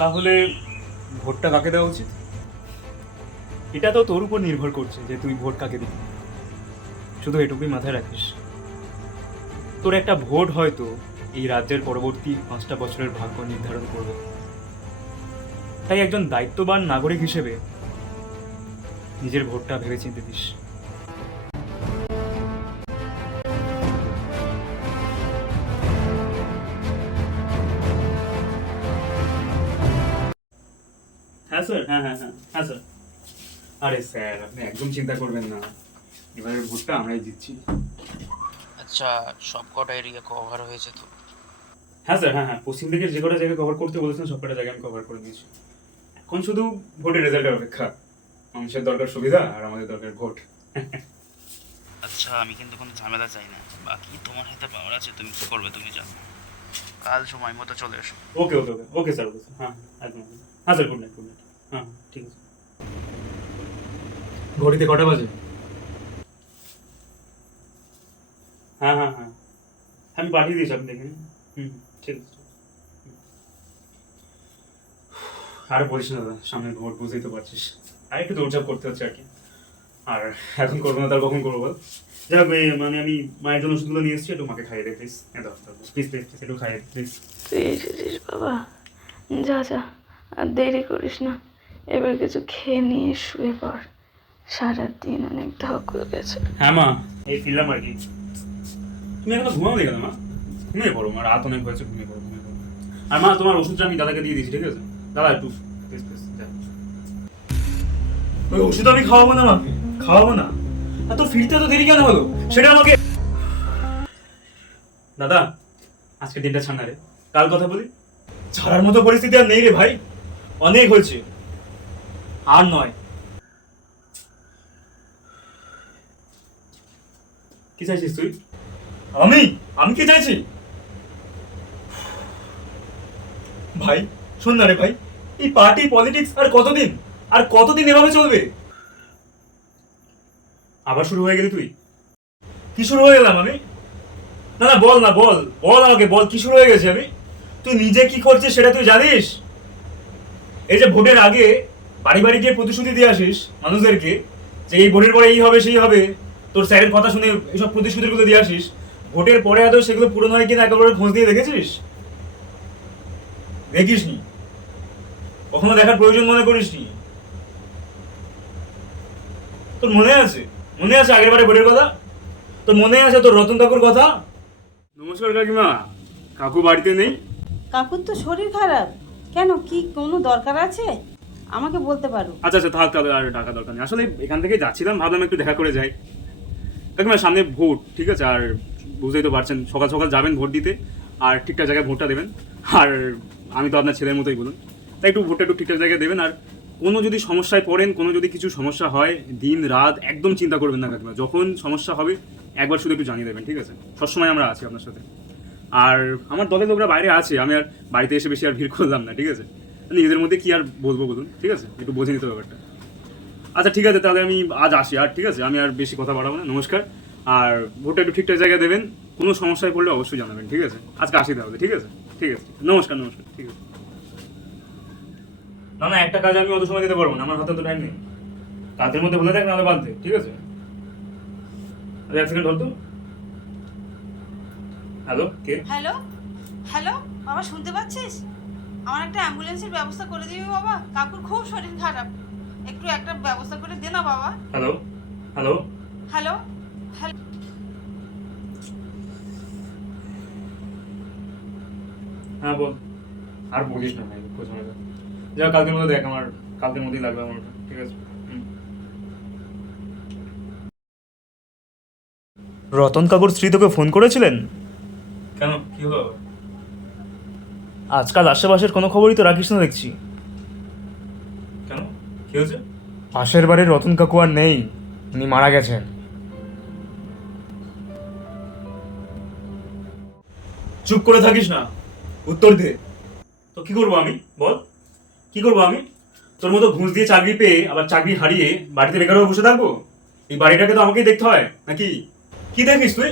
তাহলে ভোটটা কাকে দেওয়া উচিত? এটা তো তোর উপর নির্ভর করছে যে তুই ভোট কাকে দিবি। শুধু এটুকুই মাথায় রাখিস, তোর একটা ভোট হয়তো এই রাজ্যের পরবর্তী 5টা বছরের ভাগ্য নির্ধারণ করবে। তাই একজন দায়িত্ববান নাগরিক হিসেবে নিজের ভোটটা ভেবেচিন্তে দিস। হ্যাঁ স্যার, হ্যাঁ হ্যাঁ হ্যাঁ হ্যাঁ স্যার। আরে স্যার, আপনি একদম চিন্তা করবেন না, এবারের ভোটটা আমরাই জিতছি। আচ্ছা, সব কটা এরিয়া কভার হয়েছে তো? হ্যাঁ স্যার, হ্যাঁ হ্যাঁ, পশ্চিম দিকের যে কটা জায়গা কভার করতে বলেছেন সব কটা জায়গা আমি কভার করে দিয়েছি। এখন শুধু ভোটের রেজাল্টের অপেক্ষা। মানুষের দরকার সুবিধা আর আমাদের দরকার ভোট। আচ্ছা, আমি কিন্তু কোনো ঝামেলা চাই না। বাকি তোমার হাতে পাওয়ার আছে, তুমি কি করবে তুমি জানো। কাল সময় মতো চলে এসো। ওকে ওকে ওকে ওকে স্যার, ওকে স্যার, হ্যাঁ হ্যাঁ, একদম একদম। হ্যাঁ sir, good night good night. হ্যাঁ হ্যাঁ, ঠিক আছে। ঘড়িতে কটা বাজে? হ্যাঁ হ্যাঁ হ্যাঁ, আমি পাঠিয়ে দিয়েছি, আপনি দেখে নিন। হুম হুম, ঠিক আছে। আর বলিস না দাদা, সামনে ভোট বুঝতেই তো পারছিস, আর একটু দৌড়ঝাঁপ করতে হচ্ছে আর কি। আর এখন করবো না তার কখন করবো বল। যাই হোক, মানে আমি মায়ের জন্য ওষুধগুলো নিয়ে এসেছি, একটু মাকে খাইয়ে দে প্লিজ। প্লিজ প্লিজ প্লিজ একটু খাইয়ে প্লিজ। তুই এসেছিস বাবা, যা যা, আর দেরি করিস না। এবার কিছু খেয়ে নিয়ে শুয়ে পড়, সারাদিন অনেক ধক হয়ে গেছে। হ্যাঁ মা, এই ফিরলাম আর কি। তুমি এখন ঘুমাও নি কেন মা? ঘুমিয়ে পড়ো মা, রাত অনেক হয়েছে, ঘুমিয়ে পড়ো ঘুমিয়ে পড়ো। আর মা, তোমার ওষুধটা আমি দাদাকে দিয়ে দিয়েছি, ঠিক আছে? দাদা একটু প্লিজ প্লিজ যা। ওই ওষুধ আমি খাওয়াবো না মাকে, খাওয়াবো না। আর তোর ফিরতে তো দেরি কেন হলো সেটা আমাকে। দাদা, আজকের দিনটা ছাড় না রে, কাল কথা বলি। ছাড়ার মতো পরিস্থিতি আর নেই রে ভাই, অনেক হয়েছে, আর নয়। কি চাইছিস তুই? আমি আমি কি চাইছি? ভাই শোন না রে ভাই, এই পার্টি পলিটিক্স আর কতদিন, আর কতদিন এভাবে চলবে? আবার শুরু হয়ে গেলি তুই। কি শুরু হয়ে গেলাম আমি? না না, বল না, বল বল আমাকে, বল কি শুরু হয়ে গেছে আমি? তুই নিজে কি করছিস সেটা তুই জানিস? এই যে ভোটের আগে বাড়ি বাড়ি গিয়ে প্রতিশ্রুতি দিয়ে আসিস মানুষদেরকে, যে এই ভোটের পরে এই হবে সেই হবে, তোর স্যারের কথা শুনে এইসব প্রতিশ্রুতিগুলো দিয়ে আসিস। ভোটের পরে আদৌ সেগুলো পূরণ হয় কিনা একেবারে খোঁজ দিয়ে দেখেছিস? দেখিসনি, কখনো দেখার প্রয়োজন মনে করিসনি। তোর মনে আছে, মনে আছে আগের বারে ভোটের কথা? তোর মনে আছে তোর রতন কাকুর কথা? নমস্কার কাকিমা, কাকু বাড়িতে নেই? কাকুর তো শরীর খারাপ। কেন, কি কোনো দরকার আছে? আমাকে বলতে পারো। আচ্ছা আচ্ছা, থাক তাহলে, আর টাকা দরকার নেই। আসলে এখান থেকে যাচ্ছিলাম, ভাবলাম একটু দেখা করে যাই। কাকিমা সামনে ভোট, ঠিক আছে? আর বুঝতেই তো পারছেন, সকাল সকাল যাবেন ভোট দিতে, আর ঠিকঠাক জায়গায় ভোটটা দেবেন। আর আমি তো আপনার ছেলের মতোই, বলুন, তাই একটু ভোটটা একটু ঠিকঠাক জায়গায় দেবেন। আর কোনো যদি সমস্যায় পড়েন, কোনো যদি কিছু সমস্যা হয়, দিন রাত একদম চিন্তা করবেন না কাকিমা। যখন সমস্যা হবে একবার শুধু একটু জানিয়ে দেবেন, ঠিক আছে? সবসময় আমরা আছি আপনার সাথে। আর আমার দলের লোকরা বাইরে আছে, আমি আর বাড়িতে এসে বেশি আর ভিড় করলাম না, ঠিক আছে? নিজেদের মধ্যে কি আর বলবো বলুন, ঠিক আছে? একটু বোঝে নিতে ব্যাপারটা। আচ্ছা ঠিক আছে, তাহলে আমি আজ আসি, আর ঠিক আছে, আমি আর বেশি কথা বাড়াবো না, নমস্কার। আর ভোটটা একটু ঠিকঠাক জায়গায় দেবেন, কোনো সমস্যায় পড়লে অবশ্যই জানাবেন, ঠিক আছে? আজকে আসি তাহলে, ঠিক আছে? ঠিক আছে, নমস্কার নমস্কার, ঠিক আছে। না না, একটা কাজ আমি অত সময় দিতে পারবো না, আমার হাতে তো টাইম নেই। কাজের মধ্যে বলে দেখ, নাহলে বাদ দে, ঠিক আছে? আরে এক সেকেন্ড ধর তো। হ্যালো, কে? হ্যালো, হ্যালো, বাবা শুনতে পাচ্ছিস? আমার একটা অ্যাম্বুলেন্সের ব্যবস্থা করে দিবি বাবা, কাকুর খুব শরীর খারাপ। একটু একটা ব্যবস্থা করে দে না বাবা। Hello hello. Hello, hello. হ্যাঁ বল। আর বলিস না ভাই, প্রথমে যা, কালকের মধ্যে দেখ, আমার কালকের মধ্যেই লাগবে আমার ওটা, ঠিক আছে? রতন কাকুর স্ত্রী তোকে ফোন করেছিলেন? কেন, কি হলো? আজকাল আশেপাশের কোনো খবরই তো রাখিস না দেখছি। কেন, কি হয়েছে? পাশের বাড়ির রতন কাকু আর নেই, উনি মারা গেছেন। চুপ করে থাকিস না, উত্তর দে। তো কি করবো আমি, বল? কি করবো আমি? তোর মতো ঘুষ দিয়ে চাকরি পেয়ে আবার চাকরি হারিয়ে বাড়িতে বেকার হয়ে বসে থাকবো? এই বাড়িটাকে তো আমাকেই দেখতে হয় নাকি? কি দেখিস তুই?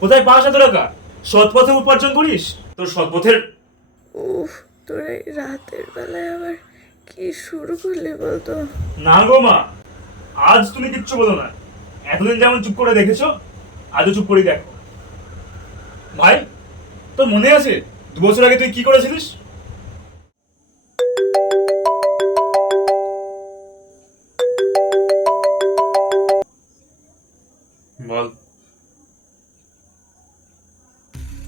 কোথায় পাস এত টাকা? সৎ পথে উপার্জন করিস? তোর সৎ পথের তোর এই রাতের বেলায় আবার কি শুরু করলি বলতো? না গো মা, আজ তুমি কিচ্ছু বলো না। এতদিন যেমন চুপ করে দেখেছো, আজও চুপ করে দেখো। ভাই, তোর মনে আছে 2 বছর আগে তুই কি করেছিলিস? বল,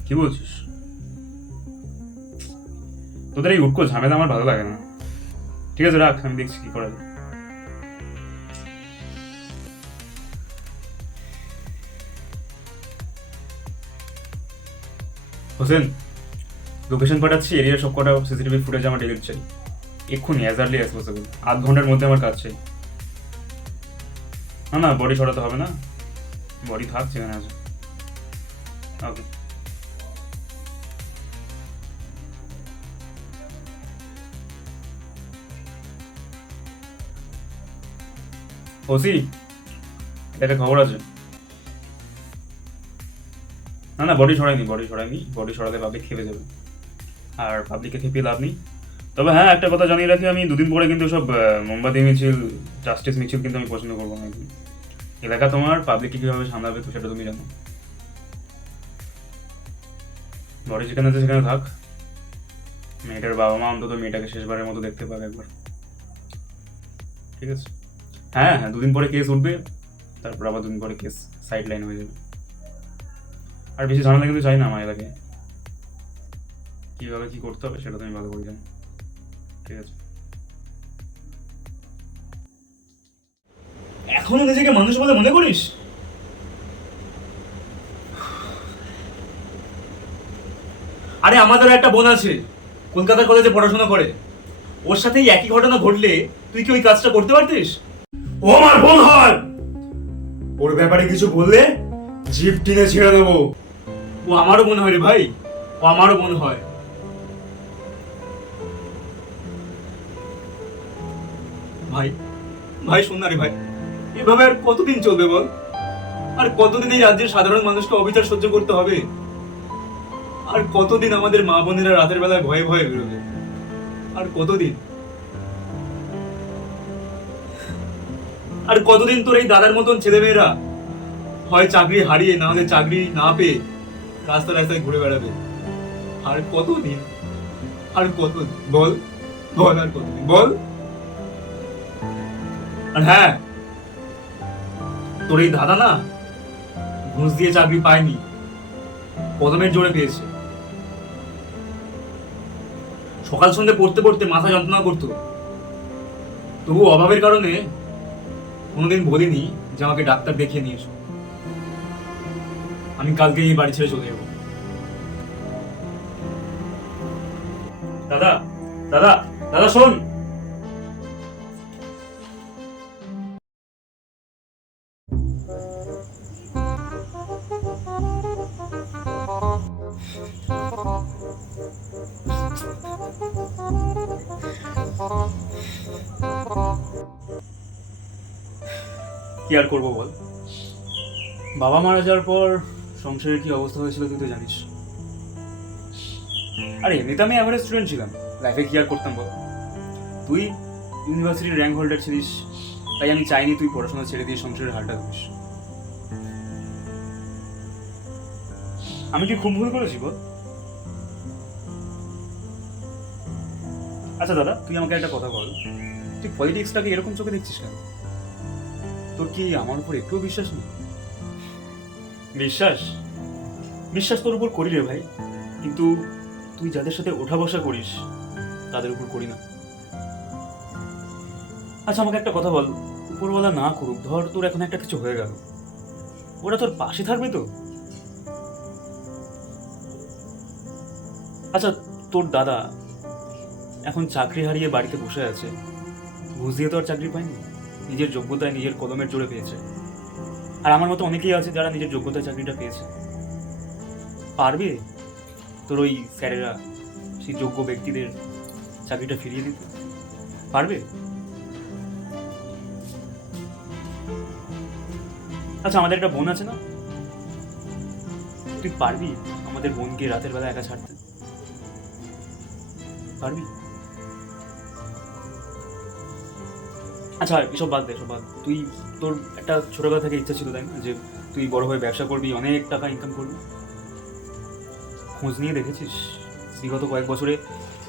কি বলছিস? তোদের এই উটকো ঝামেলা আমার ভালো লাগে না। ঠিক আছে, রাখ, আমি দেখছি কি করা যায়। হোসেন, লোকেশন পাঠাচ্ছি, এরিয়ার সব কটা সিসিটিভি ফুটেজ আমার ডিলিট চাই এক্ষুনি, অ্যাজ আর্লি অ্যাজ পসিবল। 8 ঘন্টার মধ্যে আমার কাজ চাই। না না, বডি সরাতে হবে না, বডি থাক সেখানে আছে। ওকে। ওসি, এটা খবর আছে। না না, বডি সরাইনি। বডি সরালে পাবলিক খেপে যাবে, আর পাবলিককে খেপিয়ে লাভ নেই। তবে হ্যাঁ, একটা কথা জানিয়ে রাখি, আমি 2 দিন পরে কিন্তু সব মোমবাতি মিছিল, জাস্টিস মিছিল কিন্তু আমি পছন্দ করবো না। এলাকা তোমার, পাবলিককে কীভাবে সামলাবে তো সেটা তুমি জানো। বডি যেখানে আছে সেখানে থাক। মেয়েটার বাবা মা অন্তত মেয়েটাকে শেষবারের মতো দেখতে পারে একবার। ঠিক আছে? হ্যাঁ হ্যাঁ, 2 দিন পরে কেস উঠবে, তারপর আবার 2 দিন পরে কেস সাইড লাইন হয়ে যাবে। আর বেশি ঝামেলা কিন্তু চাই না আমার এলাকায়। কীভাবে কী করতে হবে সেটা তুমি ভালো করে জানো। ঠিক আছে? এখনো নিজেকে মানুষ বলে মনে করিস? আরে আমাদের একটা বোন আছে, কলকাতার কলেজে পড়াশোনা করে। ওর সাথেই একই ঘটনা ঘটলে তুই কি ওই কাজটা করতে পারতিস? ও আমার বোন হয়, ওর ব্যাপারে কিছু বললে জিভ টিনে ছেড়ে দেবো। ও আমারও বোন হয় রে ভাই, ও আমারও বোন হয়। ভাই ভাই শোন না রে ভাই, এভাবে আর কতদিন চলবে বল? আর কতদিন এই রাজ্যের সাধারণ মানুষকে অবিচার সহ্য করতে হবে? আর কতদিন আমাদের মা বোনেরা রাতের বেলায় ভয়ে ভয়ে বেরোবে? আর কতদিন? আর কতদিন তোর এই দাদার মতন ছেলেমেয়েরা হয় চাকরি হারিয়ে, না হলে চাকরি না পেয়ে রাস্তা রাস্তায় ঘুরে বেড়াবে? আর কতদিন? আর কতদিন বল, বল আর কতদিন বল? আর হ্যাঁ, তোর এই দাদা না ঘুষ দিয়ে চাকরি পায়নি, কদমের জোরে পেয়েছে। সকাল সন্ধ্যে পড়তে পড়তে মাথা যন্ত্রণা করতো, তবু অভাবের কারণে কোনোদিন বলিনি যে আমাকে ডাক্তার দেখিয়ে নিয়ে এসো। আমি কালকে এই বাড়ি ছেড়ে চলে যাবো। দাদা দাদা দাদা শোন, কি আর করবো বল? বাবা মারা যাওয়ার পর সংসারের কি অবস্থা হয়েছিল তুই তো জানিস। আরে এমনিতে আমি অ্যাভারেজ স্টুডেন্ট ছিলাম, লাইফে কি আর করতাম বল? তুই ইউনিভার্সিটির র্যাঙ্ক হোল্ডার ছিলিস, তাই আমি চাইনি তুই পড়াশোনা ছেড়ে দিয়ে সংসারের হালটা ধরিস। আমি কি খুব ভুল করেছি বল? আচ্ছা দাদা, তুই আমাকে একটা কথা বল, তুই পলিটিক্সটাকে এরকম চোখে দেখছিস কেন? তোর কি আমার উপর একটুও বিশ্বাস নেই? বিশ্বাস বিশ্বাস তোর উপর করি রে ভাই, কিন্তু তুই যাদের সাথে ওঠা বসা করিস তাদের উপর করি না। আচ্ছা আমাকে একটা কথা বল, উপরওয়ালা না করুক, ধর তোর এখন একটা কিছু হয়ে গেল, ওরা তোর পাশে থাকবে তো? আচ্ছা তোর দাদা এখন চাকরি হারিয়ে বাড়িতে বসে আছে, ঘুষ দিয়ে তো আর চাকরি পায়নি, নিজের যোগ্যতায় নিজের কলমের জোরে পেয়েছে। আর আমার মতো অনেকেই আছে যারা নিজের যোগ্যতায় চাকরিটা পেয়েছে। পারবে তোর ওই স্যারেরা সেই যোগ্য ব্যক্তিদের চাকরিটা ফিরিয়ে দিতে? পারবে? আচ্ছা আমাদের একটা বোন আছে না, তুই পারবি আমাদের বোনকে রাতের বেলা একা ছাড়তে? পারবি? আচ্ছা এসব বাদ দে, এসব বাদ। তুই তোর একটা ছোটবেলা থেকে ইচ্ছা ছিল তাই না, যে তুই বড় হয়ে ব্যবসা করবি, অনেক টাকা ইনকাম করবি? খোঁজ নিয়ে দেখেছিস বিগত কয়েক বছরে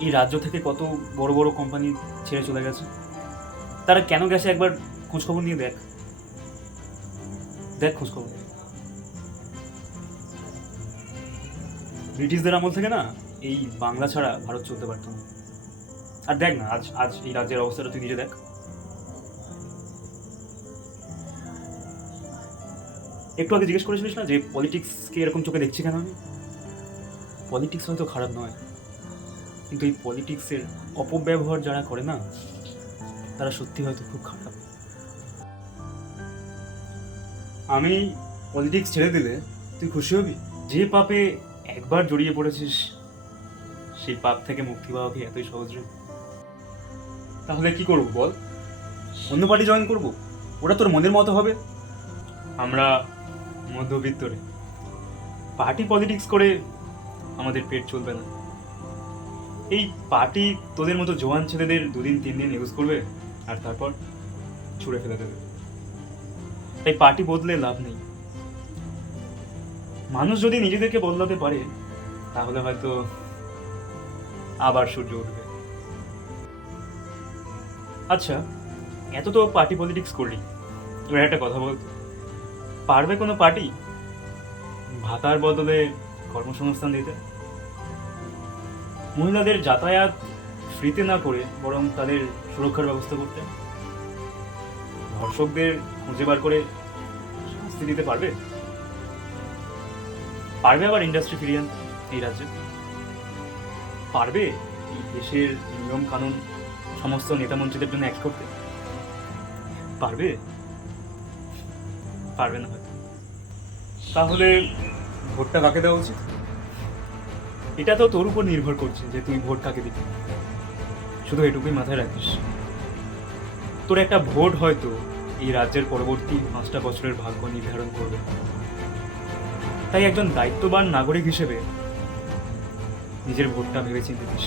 এই রাজ্য থেকে কত বড় বড় কোম্পানি ছেড়ে চলে গেছে? তারা কেন গেছে একবার খোঁজ খবর নিয়ে দেখ, দেখ খোঁজ খবর। ব্রিটিশদের আমল থেকে না এই বাংলা ছাড়া ভারত চলতে পারতো না। আর দেখ না আজ আজ এই রাজ্যের অবস্থাটা তুই নিজে দেখ। একটু আগে জিজ্ঞেস করেছিলিস না যে পলিটিক্সকে এরকম চোখে দেখছি কেন আমি? পলিটিক্স হয়তো খারাপ নয়, কিন্তু এই পলিটিক্সের অপব্যবহার যারা করে না, তারা সত্যি হয়তো খুব খারাপ। আমি পলিটিক্স ছেড়ে দিলে তুই খুশি হবি? যে পাপে একবার জড়িয়ে পড়েছিস, সেই পাপ থেকে মুক্তি পাওয়া কি এতই সহজ নয়? তাহলে কি করব বল? অন্য পার্টি জয়েন করব? ওটা তোর মনের মতো হবে? আমরা মধ্যবিত্ত রে, পার্টি পলিটিক্স করে আমাদের পেট চলবে না। এই পার্টি তোদের মতো জোয়ান ছেলেদের 2-3 দিন ইউজ করবে আর তারপর ছুঁড়ে ফেলে দেবে। তাই পার্টি বদলে লাভ নেই। মানুষ যদি নিজেদেরকে বদলাতে পারে, তাহলে হয়তো আবার সূর্য উঠবে। আচ্ছা, এত তো পার্টি পলিটিক্স করলি, এবার একটা কথা বলতো, পারবে কোনো পার্টি ভাতার বদলে কর্মসংস্থান দিতে? মহিলাদের যাতায়াত ফ্রিতে না করে বরং তাদের সুরক্ষার ব্যবস্থা করতে? ধর্ষকদের খুঁজে বার করে শাস্তি দিতে পারবে? পারবে আবার ইন্ডাস্ট্রি ফিরিয়ে আনতে এই রাজ্যে? পারবে এই দেশের নিয়ম কানুন সমস্ত নেতামন্ত্রীদের জন্য এক করতে? পারবে? পারবে না হয়তো। তাহলে ভোটটা কাকে দেওয়া উচিত? এটা তো তোর উপর নির্ভর করছে যে তুই ভোট কাকে দিবি। শুধু এটুকুই মাথায় রাখিস, তোর একটা ভোট হয়তো এই রাজ্যের পরবর্তী 5টা বছরের ভাগ্য নির্ধারণ করবে। তাই একজন দায়িত্ববান নাগরিক হিসেবে নিজের ভোটটা ভেবেচিন্তে দিস।